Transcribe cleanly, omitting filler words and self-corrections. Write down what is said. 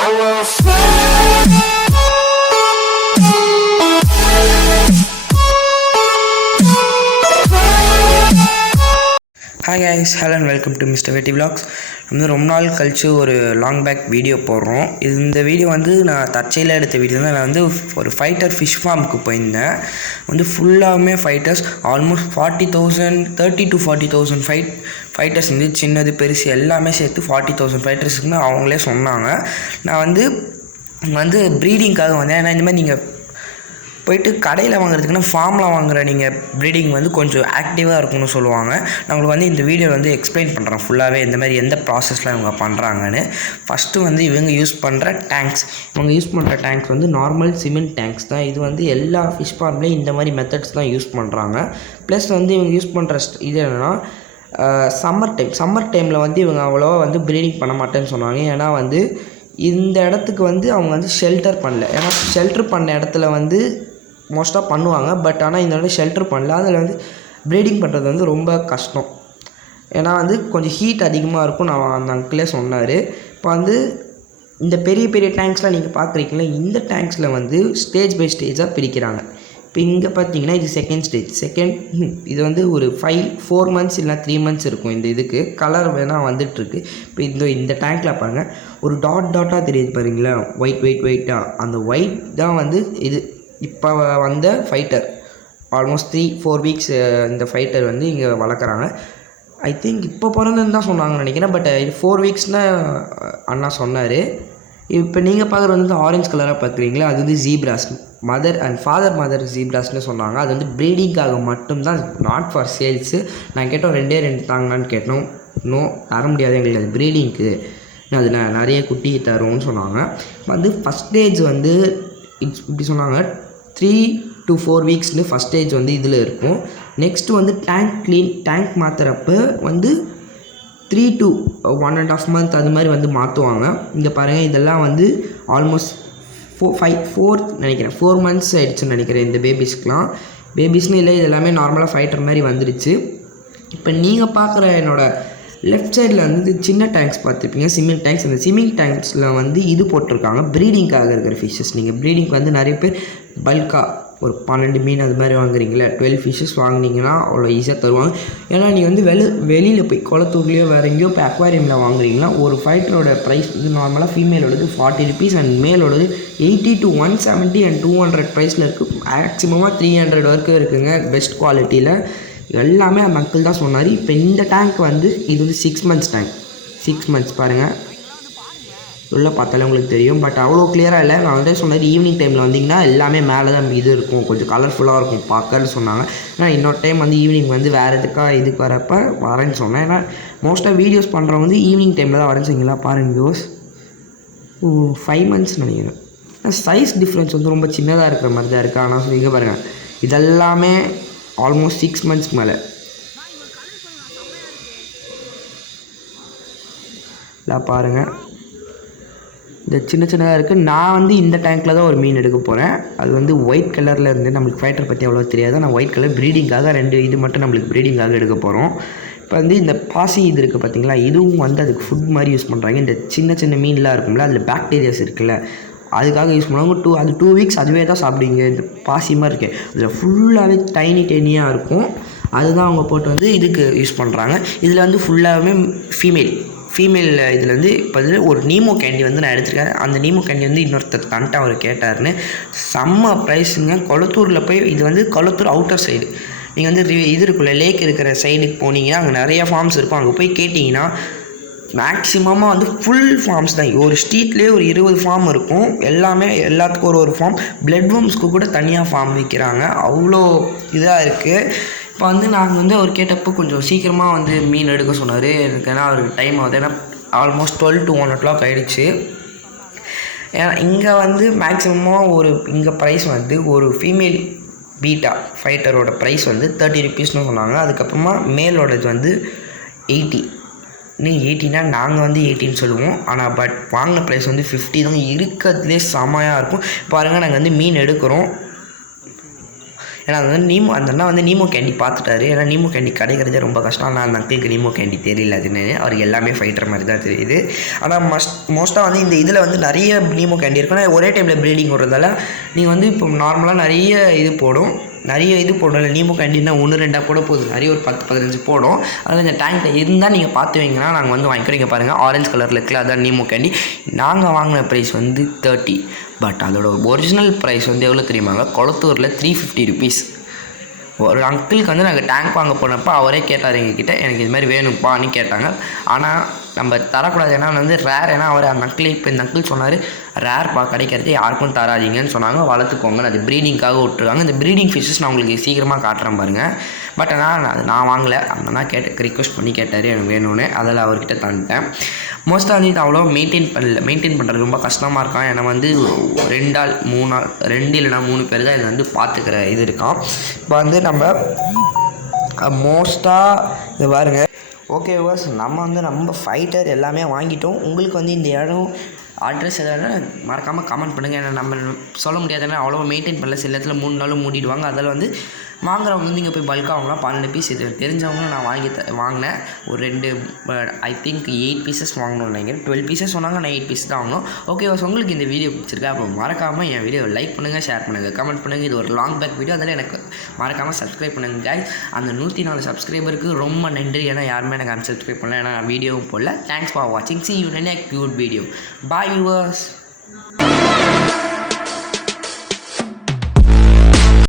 Hi guys, hello and welcome to mister வெட்டி vlogs. நம்ம ரொம்ப நாள் கழித்து ஒரு லாங் பேக் வீடியோ போடுறோம். இந்த வீடியோ வந்து நான் தற்செயலாக எடுத்த வீடியோ தான். நான் வந்து ஒரு ஃபைட்டர் ஃபிஷ் ஃபார்முக்கு போயிருந்தேன். வந்து ஃபுல்லாகவுமே ஃபைட்டர்ஸ், ஆல்மோஸ்ட் 40,000 30,000 to 40,000 ஃபைட்டர்ஸ் வந்து சின்னது பெருசு எல்லாமே சேர்த்து 40,000 ஃபைட்டர்ஸுக்குன்னு அவங்களே சொன்னாங்க. நான் வந்து ப்ரீடிங்காக வந்தேன். ஏன்னா இந்த மாதிரி நீங்கள் போய்ட்டு கடையில் வாங்குறதுக்குன்னா ஃபார்மில் வாங்குகிற நீங்கள் ப்ரீடிங் வந்து கொஞ்சம் ஆக்டிவாக இருக்கும்னு சொல்லுவாங்க. நான் உங்களுக்கு வந்து இந்த வீடியோ வந்து எக்ஸ்பிளைன் பண்ணுறேன் ஃபுல்லாகவே இந்த மாதிரி எந்த ப்ராசஸில் இவங்க பண்ணுறாங்கன்னு. ஃபஸ்ட்டு வந்து இவங்க யூஸ் பண்ணுற டேங்க்ஸ், வந்து நார்மல் சிமெண்ட் டேங்க்ஸ் தான். இது வந்து எல்லா ஃபிஷ் ஃபார்ம்லேயும் இந்த மாதிரி மெத்தட்ஸ் தான் யூஸ் பண்ணுறாங்க. ப்ளஸ் வந்து இவங்க யூஸ் பண்ணுற இது என்னென்னா, சம்மர் டைமில் வந்து இவங்க அவ்வளோவா வந்து ப்ரீடிங் பண்ண மாட்டேன்னு சொன்னாங்க. ஏன்னா வந்து இந்த இடத்துக்கு வந்து அவங்க வந்து ஷெல்டர் பண்ணல. ஏன்னா ஷெல்டர் பண்ண இடத்துல வந்து மோஸ்ட்டாக பண்ணுவாங்க. பட் ஆனால் இந்த இடம் ஷெல்டர் பண்ணல. அதில் வந்து ப்ரீடிங் பண்ணுறது வந்து ரொம்ப கஷ்டம். ஏன்னா வந்து கொஞ்சம் ஹீட் அதிகமாக இருக்கும். நான் அந்த அங்கிளே சொன்னார். இப்போ வந்து இந்த பெரிய பெரிய டேங்க்ஸ்லாம் நீங்கள் பார்க்குறீங்களா, இந்த டேங்க்ஸில் வந்து ஸ்டேஜ் பை ஸ்டேஜாக பிரிக்கிறாங்க. இப்போ இங்கே பார்த்தீங்கன்னா இது செகண்ட் ஸ்டேஜ். இது வந்து ஒரு 4 months இல்லை 3 months இருக்கும். இந்த இதுக்கு கலர் வேணால் வந்துட்டுருக்கு. இப்போ இந்த டேங்க்கில் பாருங்கள், ஒரு டாட்டாக தெரியுது பாருங்களா, ஒயிட்டாக. அந்த ஒயிட் தான் வந்து இது இப்போ வந்த ஃபைட்டர். ஆல்மோஸ்ட் 3-4 weeks இந்த ஃபைட்டர் வந்து இங்கே வளர்க்குறாங்க. ஐ திங்க் இப்போ பிறந்ததுன்னு தான் சொன்னாங்கன்னு நினைக்கிறேன். பட் இது 4 weeksனால் அண்ணா சொன்னார். இப்போ நீங்கள் பார்க்குறது வந்து ஆரஞ்சு கலராக பார்க்குறீங்களா, அது வந்து ஜீப்ராஸ். மதர் அண்ட் ஃபாதர் ஜீப்ராஸ்ன்னு சொன்னாங்க. அது வந்து ப்ரீடிங்காக மட்டும்தான், நாட் ஃபார் சேல்ஸு. நான் கேட்டோம் 2 தாங்கன்னு கேட்டோம். நோ, தர முடியாது எங்களுக்கு, அது ப்ரீடிங்க்கு, அது நிறைய குட்டி தரும்னு சொன்னாங்க. வந்து ஃபஸ்ட் ஸ்டேஜ் வந்து இப்படி சொன்னாங்க, 3 to 4 weeks ஃபஸ்ட் ஸ்டேஜ் வந்து இதில் இருக்கும். நெக்ஸ்ட்டு வந்து டேங்க் மாற்றுறப்ப வந்து 3 to 1.5 month அது மாதிரி வந்து மாற்றுவாங்க. இங்கே பாருங்கள், இதெல்லாம் வந்து ஆல்மோஸ்ட் 4 months ஆகிடுச்சுன்னு நினைக்கிறேன் இந்த பேபிஸ்னு இல்லை, இது எல்லாமே நார்மலாக ஃபைட்டர் மாதிரி வந்துடுச்சு. இப்போ நீங்கள் பார்க்குற என்னோடய லெஃப்ட் சைடில் வந்து சின்ன டேங்க்ஸ் பார்த்துருப்பீங்க, சிமெண்ட் டேங்க்ஸ். அந்த சிமெண்ட் டேங்க்ஸில் வந்து இது போட்டிருக்காங்க, ப்ரீடிங்காக இருக்கிற ஃபிஷ்ஷஸ். நீங்கள் ப்ரீடிங்க்கு வந்து நிறைய பேர் பல்காக ஒரு 12 மீன் அது மாதிரி வாங்குறீங்களா, 12 fishes வாங்கினீங்கன்னா அவ்வளோ ஈஸியாக தருவாங்க. ஏன்னா நீங்கள் வந்து வெளியில் போய் குளத்தூர்லேயோ வேறு எங்கேயோ போய் அக்வாரியமில் வாங்குறீங்கன்னா ஒரு ஃபைட்டரோட ப்ரைஸ் வந்து நார்மலாக ஃபீமேலோடது 40 rupees அண்ட் மேலோடது 80 to 170 and 200 ப்ரைஸில் இருக்குது. மேக்ஸிமமாக 300 வரைக்கும் இருக்குதுங்க பெஸ்ட் குவாலிட்டியில். எல்லாமே அந்த அங்கிள் தான் சொன்னார். இப்போ இந்த டேங்க் வந்து இது வந்து 6 months டேங்க். 6 months பாருங்கள், உள்ள பார்த்தாலே உங்களுக்கு தெரியும். பட் அவ்வளோ கிளியராக இல்லை. நான் வந்து சொன்னது ஈவினிங் டைமில் வந்திங்கன்னா எல்லாமே மேலே தான் இது இருக்கும், கொஞ்சம் கலர்ஃபுல்லாக இருக்கும் பார்க்கன்னு சொன்னாங்க. ஆனால் இன்னொரு டைம் வந்து ஈவினிங் வந்து வேறு இதுக்கு வரப்போ வரேன்னு சொன்னேன். ஏன்னா மோஸ்ட்டாக வீடியோஸ் பண்ணுறவங்க வந்து ஈவினிங் டைமில் தான் வரேன்னு சொன்னீங்களா. பாருங்கள் வியூஸ், 5 months நினைக்கிறேன். சைஸ் டிஃப்ரென்ஸ் வந்து ரொம்ப சின்னதாக இருக்கிற மாதிரி தான் இருக்குது. ஆனால் இங்கே பாருங்கள், இதெல்லாமே ஆல்மோஸ்ட் 6 months மேலே. இல்லை பாருங்கள், இந்த சின்னதாக இருக்குது. நான் வந்து இந்த டேங்க்கில் தான் ஒரு மீன் எடுக்க போகிறேன். அது வந்து ஒயிட் கலரில் இருந்து, நம்மளுக்கு ஃபைட்டர் பற்றி அவ்வளோ தெரியாது. நான் ஒயிட் கலர் ப்ரீடிங்காக 2 இது மட்டும் நம்மளுக்கு ப்ரீடிங்காக எடுக்க போகிறோம். இப்போ வந்து இந்த பாசி இது இருக்குது பார்த்தீங்களா, இதுவும் வந்து அதுக்கு ஃபுட் மாதிரி யூஸ் பண்ணுறாங்க. இந்த சின்ன மீன்லாம் இருக்கும்ல, அதில் பாக்டீரியாஸ் இருக்குல்ல, அதுக்காக யூஸ் பண்ணுவாங்க. அது 2 weeks அதுவே தான் சாப்பிடுவீங்க. இந்த பாசி மாதிரி இருக்குது, அதில் ஃபுல்லாகவே டைனியாக இருக்கும். அதுதான் அவங்க போட்டு வந்து இதுக்கு யூஸ் பண்ணுறாங்க. இதில் வந்து ஃபுல்லாகவே ஃபீமேல் இதில் வந்து இப்போ வந்து ஒரு நீமோ கேண்டி வந்து நான் எடுத்துருக்கேன். அந்த நீமோ கேண்டி வந்து இன்னொருத்தர் தன்ட்டு அவர் கேட்டார்னு, செம்ம ப்ரைஸுங்க. கொளத்தூரில் போய், இது வந்து கொளத்தூர் அவுட்டர் சைடு, நீங்கள் வந்து இது இருக்குல்ல லேக் இருக்கிற சைடுக்கு போனீங்கன்னா அங்கே நிறையா ஃபார்ம்ஸ் இருக்கும். அங்கே போய் கேட்டிங்கன்னா மேக்ஸிமமாக வந்து ஃபுல் ஃபார்ம்ஸ் தான். ஒரு ஸ்ட்ரீட்லேயே ஒரு 20 ஃபார்ம் இருக்கும். எல்லாத்துக்கும் ஒரு ஃபார்ம். பிளட் வூம்ஸ்க்கு கூட தனியாக ஃபார்ம் வைக்கிறாங்க. அவ்வளோ இதாக இருக்குது. இப்போ வந்து நாங்கள் வந்து அவர் கேட்டப்போ கொஞ்சம் சீக்கிரமாக வந்து மீன் எடுக்க சொன்னார். எனக்கு ஏன்னா அவருக்கு டைம் ஆகுது. ஏன்னா ஆல்மோஸ்ட் 12 to 1 o'clock ஆகிடுச்சு. ஏன்னா இங்கே வந்து மேக்ஸிமமாக இங்கே ப்ரைஸ் வந்து ஒரு ஃபீமேல் பீட்டா ஃபைட்டரோட ப்ரைஸ் வந்து 30 rupeesனு சொன்னாங்க. அதுக்கப்புறமா மேலோடது வந்து 80. இன்னும் 80னா நாங்கள் வந்து 80ன்னு சொல்லுவோம். ஆனால் பட் வாங்கின ப்ரைஸ் வந்து 50 தான். இருக்கிறதுலே செமையாக இருக்கும். பாருங்கள், நாங்கள் வந்து மீன் எடுக்கிறோம். ஏன்னா அது வந்து நீமோ அந்த அண்ணா வந்து நீமோ கேண்டி பார்த்துட்டாரு. ஏன்னா நீமோ கேண்டி கிடைக்கிறதே ரொம்ப கஷ்டம். ஆனால் அந்த அங்கிளுக்கு நீமோ கேண்டி தெரியல. அதுன்னு அவருக்கு எல்லாமே ஃபைட்டர் மாதிரி தான் தெரியுது. ஆனால் மோஸ்ட்டாக வந்து இந்த இதில் வந்து நிறைய நீமோ கேண்டி இருக்கும். ஆனால் ஒரே டைமில் ப்ரீடிங் விடுறதால நீங்கள் வந்து இப்போ நார்மலாக நிறைய இது போடும் நீமோ கேண்டின்னா 1-2 கூட போகுது. நிறைய ஒரு 10-15 போடும். அது இந்த டேங்க்கில் இருந்தால் நீங்கள் பார்த்து வைங்கன்னா நாங்கள் வந்து வாங்கிக்கிறோம். இங்கே பாருங்கள் ஆரஞ்சு கலரில் இருக்குல்ல, அதான் நீமோ கேண்டி. நாங்கள் வாங்கின ப்ரைஸ் வந்து 30. பட் அதோட ஒரிஜினல் ப்ரைஸ் வந்து எவ்வளோ தெரியுமாங்க? கொளத்தூரில் 350 ருபீஸ். ஒரு அங்கிளுக்கு வந்து நாங்கள் டேங்க் வாங்க போனப்போ அவரே கேட்டார் எங்ககிட்ட, எனக்கு இது மாதிரி வேணும்ப்பான்னு கேட்டாங்க. ஆனால் நம்ம தரக்கூடாது, ஏன்னா வந்து ரேர். ஏன்னா அவர் அந்த அங்கிள் இப்போ இந்த அங்கிள் சொன்னார் ரேர்ப்பா கிடைக்கிறது, யாருக்கும் தராதிங்கன்னு சொன்னாங்க. வளர்த்துக்கோங்க, அது ப்ரீடிங்காக விட்டுருக்காங்க. இந்த ப்ரீடிங் ஃபிஷ்ஷஸ் நான் உங்களுக்கு சீக்கிரமாக காட்டுறேன் பாருங்கள். பட் ஆனால் நான் வாங்கலை. அந்த ரிக்வெஸ்ட் பண்ணி கேட்டார் எனக்கு வேணும்னு, அதில் அவர்கிட்ட தந்துட்டேன். மோஸ்ட்டாக வந்து இது அவ்வளோ மெயின்டைன் பண்ணுறது ரொம்ப கஷ்டமாக இருக்கான். ஏன்னா வந்து 2 ஆள் 3 ஆள் 2 இல்லைனா 3 பேர் தான் இதை வந்து பார்த்துக்கிற இது இருக்கான். இப்போ வந்து நம்ம மோஸ்ட்டாக இது பாருங்கள். ஓகே வாஸ் நம்ம ஃபைட்டர் எல்லாமே வாங்கிட்டோம். உங்களுக்கு வந்து இந்த இடம் அட்ரஸ் எதாவது மறக்காமல் கமெண்ட் பண்ணுங்கள். ஏன்னா நம்ம சொல்ல முடியாது, ஏன்னா அவ்வளோ மெயின்டைன் பண்ணல. சில இடத்துல 3 நாளும் மூடிடுவாங்க. அதில் வந்து வாங்குறவங்க வந்து இங்கே போய் பல்காக வாங்கலாம். 12 பீஸ் இது தெரிஞ்சவங்களும் நான் வாங்கினேன். ஒரு 2 ஐ திங்க் 8 பீசஸ் வாங்கணும்னு நினைக்கிறேன். 12 பீசஸ் சொன்னாங்க, நான் 8 பீஸ் தான் வாங்கணும். ஓகே வாஸ், உங்களுக்கு இந்த வீடியோ பிடிச்சிருக்கா? அப்போ மறக்காமல் என் வீடியோ லைக் பண்ணுங்கள், ஷேர் பண்ணுங்கள், கமெண்ட் பண்ணுங்கள். இது ஒரு லாங் பேக் வீடியோ, அதில் எனக்கு மறக்காமல் சப்ஸ்கிரைப் பண்ணுங்கள் கைஸ். அந்த 104 சப்ஸ்கிரைபருக்கு ரொம்ப நன்றி. ஏன்னா யாருமே எனக்கு அன்சப்ஸ்கிரைப் பண்ணல, ஏன்னா நான் வீடியோவும் போடல. தேங்க்ஸ் ஃபார் வாட்சிங். See you in a cute video. Bye viewers.